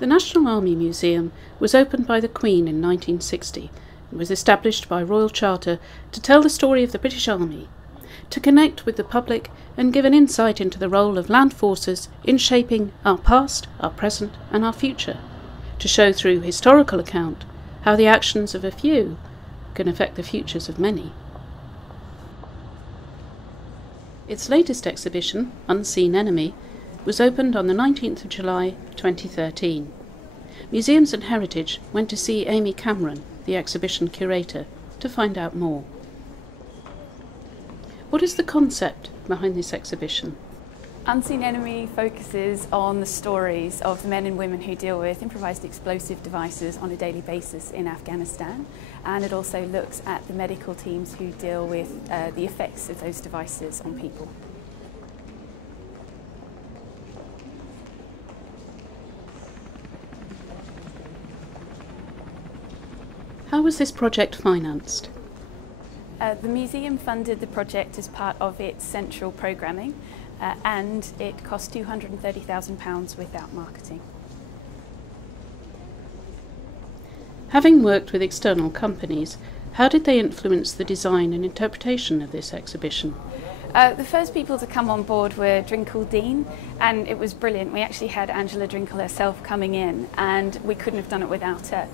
The National Army Museum was opened by the Queen in 1960 and was established by Royal Charter to tell the story of the British Army, to connect with the public and give an insight into the role of land forces in shaping our past, our present and our future, to show through historical account how the actions of a few can affect the futures of many. Its latest exhibition, Unseen Enemy, was opened on the 19th of July 2013. Museums and Heritage went to see Amy Cameron, the exhibition curator, to find out more. What is the concept behind this exhibition? Unseen Enemy focuses on the stories of the men and women who deal with improvised explosive devices on a daily basis in Afghanistan, and it also looks at the medical teams who deal with the effects of those devices on people. How was this project financed? The museum funded the project as part of its central programming, and it cost £230,000 without marketing. Having worked with external companies, how did they influence the design and interpretation of this exhibition? The first people to come on board were Drinkle Dean, and it was brilliant. We actually had Angela Drinkle herself coming in, and we couldn't have done it without her.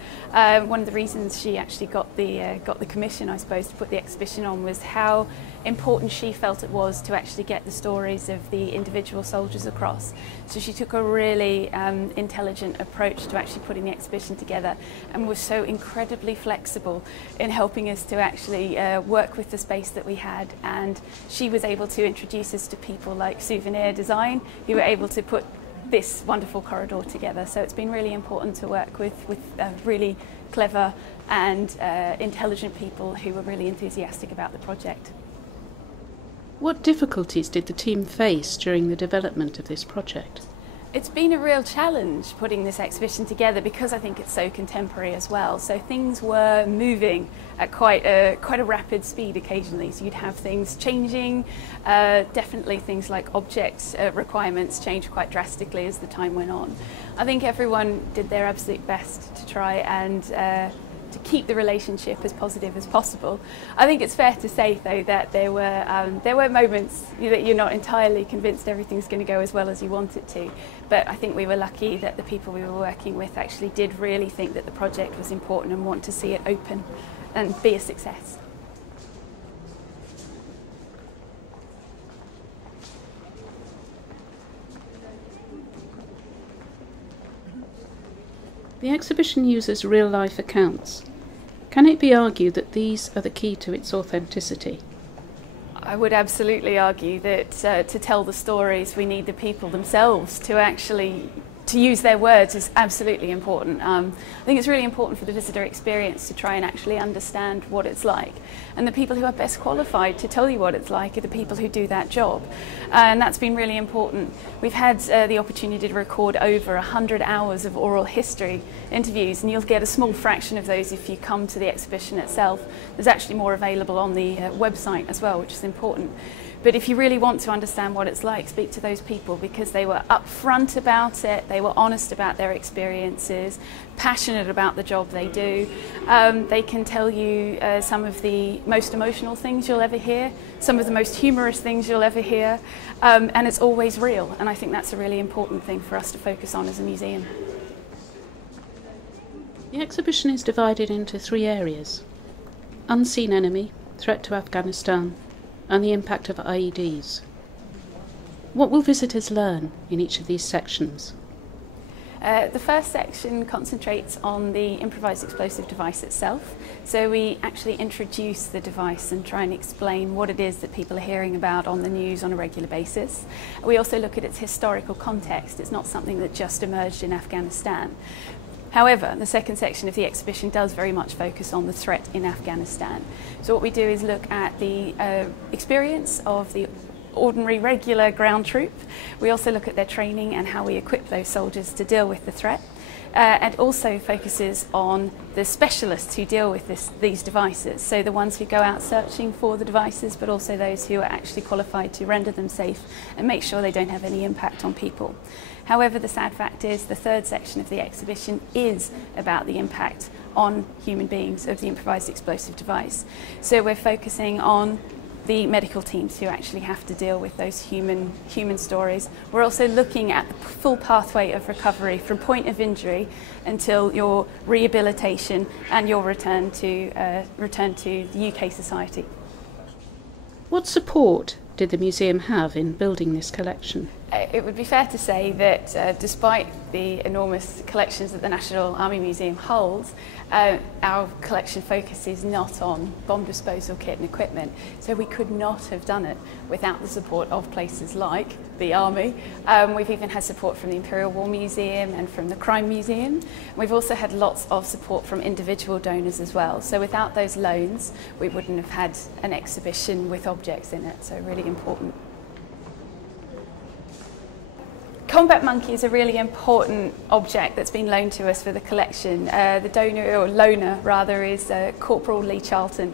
One of the reasons she actually got the commission, I suppose, to put the exhibition on was how important she felt it was to actually get the stories of the individual soldiers across. So she took a really intelligent approach to actually putting the exhibition together, and was so incredibly flexible in helping us to actually work with the space that we had. And she was able to introduce us to people like Souvenir Design, who were able to put this wonderful corridor together. So it's been really important to work with really clever and intelligent people who were really enthusiastic about the project. What difficulties did the team face during the development of this project? It's been a real challenge putting this exhibition together because I think it's so contemporary as well. So things were moving at quite a rapid speed occasionally. So you'd have things changing. Definitely things like object requirements changed quite drastically as the time went on. I think everyone did their absolute best to try and to keep the relationship as positive as possible. I think it's fair to say, though, that there were moments that you're not entirely convinced everything's going to go as well as you want it to. But I think we were lucky that the people we were working with actually did really think that the project was important and want to see it open and be a success. The exhibition uses real-life accounts. Can it be argued that these are the key to its authenticity? I would absolutely argue that to tell the stories, we need the people themselves to actually use their words is absolutely important. I think it's really important for the visitor experience to try and actually understand what it's like. And the people who are best qualified to tell you what it's like are the people who do that job. And that's been really important. We've had the opportunity to record over 100 hours of oral history interviews, and you'll get a small fraction of those if you come to the exhibition itself. There's actually more available on the website as well, which is important. But if you really want to understand what it's like, speak to those people, because they were upfront about it, they were honest about their experiences, passionate about the job they do. They can tell you some of the most emotional things you'll ever hear, some of the most humorous things you'll ever hear, and it's always real. And I think that's a really important thing for us to focus on as a museum. The exhibition is divided into 3 areas: Unseen Enemy, Threat to Afghanistan, and the impact of IEDs. What will visitors learn in each of these sections? The first section concentrates on the improvised explosive device itself. So we actually introduce the device and try and explain what it is that people are hearing about on the news on a regular basis. We also look at its historical context. It's not something that just emerged in Afghanistan. However, the second section of the exhibition does very much focus on the threat in Afghanistan. So what we do is look at the experience of the ordinary, regular ground troop. We also look at their training and how we equip those soldiers to deal with the threat. and also focuses on the specialists who deal with these devices, so the ones who go out searching for the devices, but also those who are actually qualified to render them safe and make sure they don't have any impact on people. However, the sad fact is the third section of the exhibition is about the impact on human beings of the improvised explosive device. So we're focusing on the medical teams who actually have to deal with those human stories. We're also looking at the full pathway of recovery from point of injury until your rehabilitation and your return to the UK society. What support did the museum have in building this collection? It would be fair to say that despite the enormous collections that the National Army Museum holds, our collection focuses not on bomb disposal kit and equipment, so we could not have done it without the support of places like the Army. We've even had support from the Imperial War Museum and from the Crime Museum. We've also had lots of support from individual donors as well, so without those loans we wouldn't have had an exhibition with objects in it, so really important. Combat Monkey is a really important object that's been loaned to us for the collection. The donor, or loaner rather, is Corporal Lee Charlton.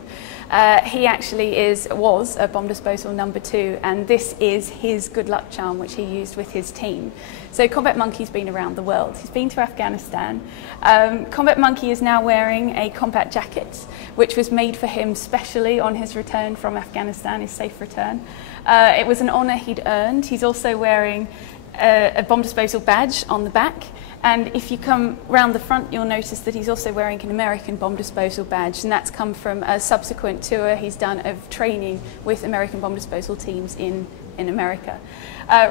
He actually was a bomb disposal number 2, and this is his good luck charm which he used with his team. So Combat Monkey's been around the world. He's been to Afghanistan. Combat Monkey is now wearing a combat jacket which was made for him specially on his return from Afghanistan, his safe return. It was an honour he'd earned. He's also wearing a bomb disposal badge on the back, and if you come round the front you'll notice that he's also wearing an American bomb disposal badge, and that's come from a subsequent tour he's done of training with American bomb disposal teams in America.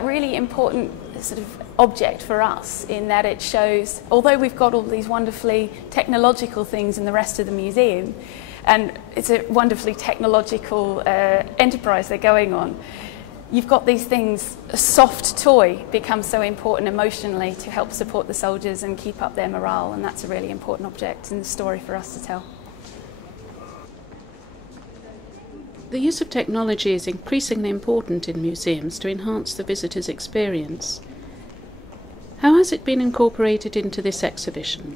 Really important sort of object for us in that it shows, although we've got all these wonderfully technological things in the rest of the museum, and it's a wonderfully technological enterprise they're going on, you've got these things. A soft toy becomes so important emotionally to help support the soldiers and keep up their morale, and that's a really important object in the story for us to tell. The use of technology is increasingly important in museums to enhance the visitor's experience. How has it been incorporated into this exhibition?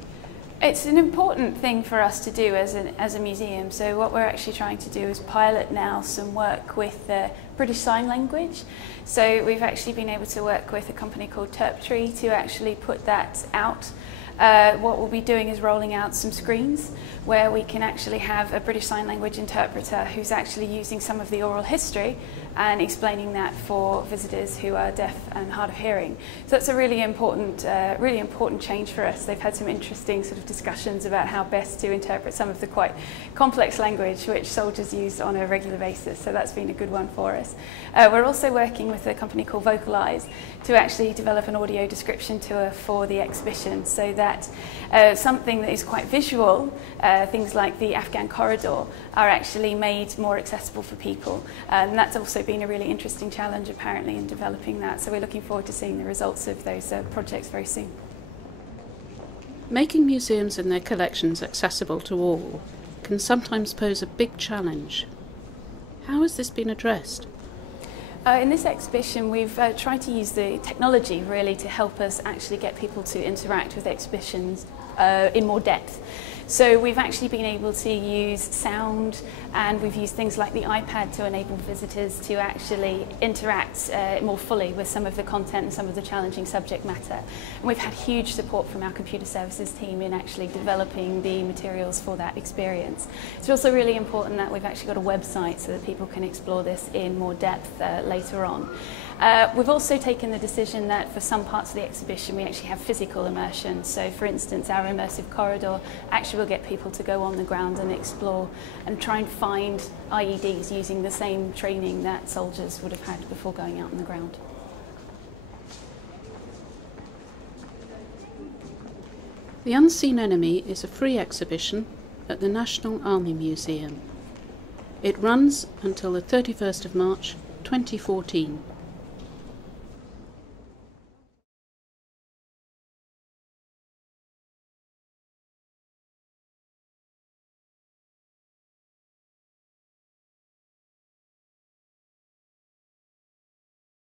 It's an important thing for us to do as a museum. So what we're actually trying to do is pilot now some work with British Sign Language. So we've actually been able to work with a company called Terptree to actually put that out. What we'll be doing is rolling out some screens where we can actually have a British Sign Language interpreter who's actually using some of the oral history and explaining that for visitors who are deaf and hard of hearing. So that's a really important change for us. They've had some interesting sort of discussions about how best to interpret some of the quite complex language which soldiers use on a regular basis, so that's been a good one for us. We're also working with a company called Vocalize to actually develop an audio description tour for the exhibition, so that something that is quite visual, things like the Afghan corridor, are actually made more accessible for people, and that's also been a really interesting challenge apparently in developing that, so we're looking forward to seeing the results of those projects very soon. Making museums and their collections accessible to all can sometimes pose a big challenge. How has this been addressed? In this exhibition we've tried to use the technology really to help us actually get people to interact with exhibitions in more depth. So we've actually been able to use sound, and we've used things like the iPad to enable visitors to actually interact more fully with some of the content and some of the challenging subject matter. And we've had huge support from our computer services team in actually developing the materials for that experience. It's also really important that we've actually got a website so that people can explore this in more depth later on. We've also taken the decision that for some parts of the exhibition we actually have physical immersion. So for instance our immersive corridor actually will get people to go on the ground and explore and try and find IEDs using the same training that soldiers would have had before going out on the ground. The Unseen Enemy is a free exhibition at the National Army Museum. It runs until the 31st of March 2014.